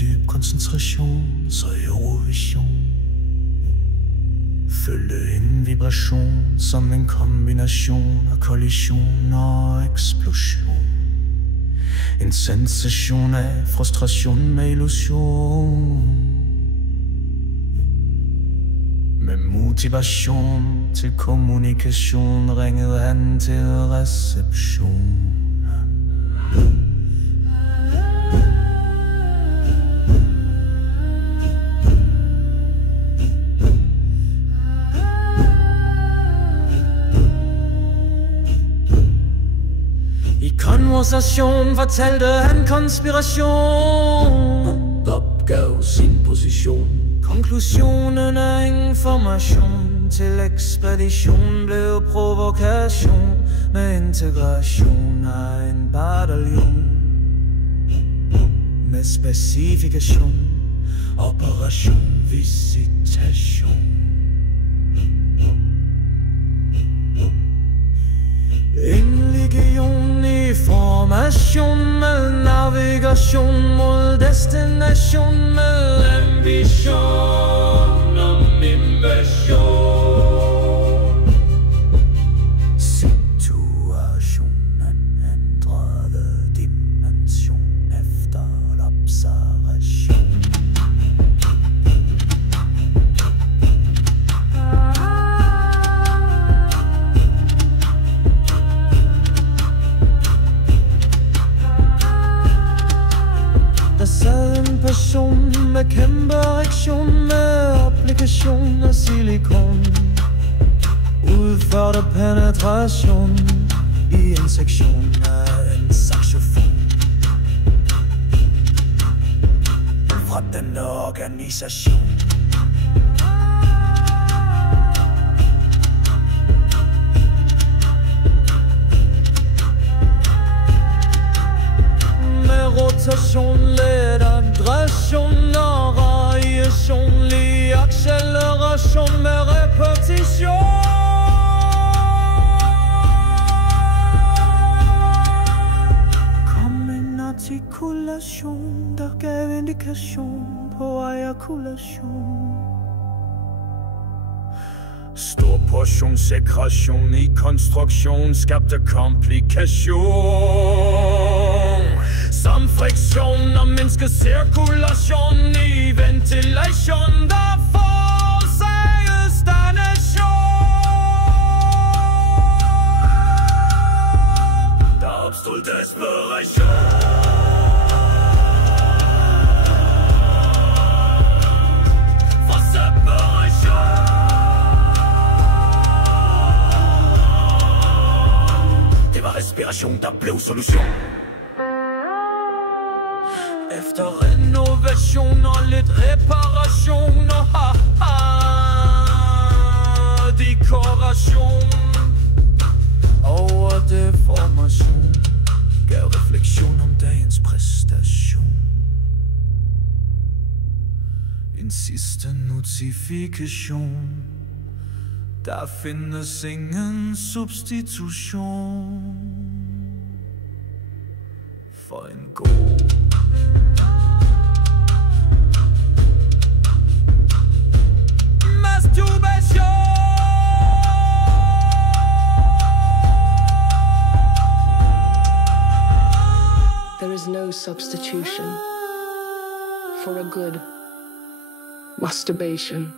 dyb koncentration, så Eurovision. Følge en vibration som en kombination af kollision og eksplosion. En sensation af frustration med illusion. Med motivation til kommunikation ringede han til reception. I konversation fortalte han konspiration. Opgav sin position. Konklusionen af information til ekspedition blev provokation med integration af en bataljon. Med specifikation, operation visitation. En legion i formation med navigation mod destination med ambition om invasion. Situationen ændrede dimension efter observation. Der sad en person med kæmpe erektion, med applikation af silikon. Udførte penetration i en sektion af en saxofon. Fra den organisation. Rotation, let aggression og variation, lige acceleration med repetition. Kom en artikulation, der gav indikation på ejakulation. Stor portion sekretion i konstruktion skabte komplikation. Som friktion og mindsket cirkulation i ventilation, der forårsagede stagnation. Der opstod desperation. For separation. Det var respiration, der blev solution. Efter renovation og lidt reparation og dekoration over deformation gav refleksion om dagens præstation. En sidste notifikation. Der findes ingen substitution for en god masturbation. There is no substitution for a good masturbation.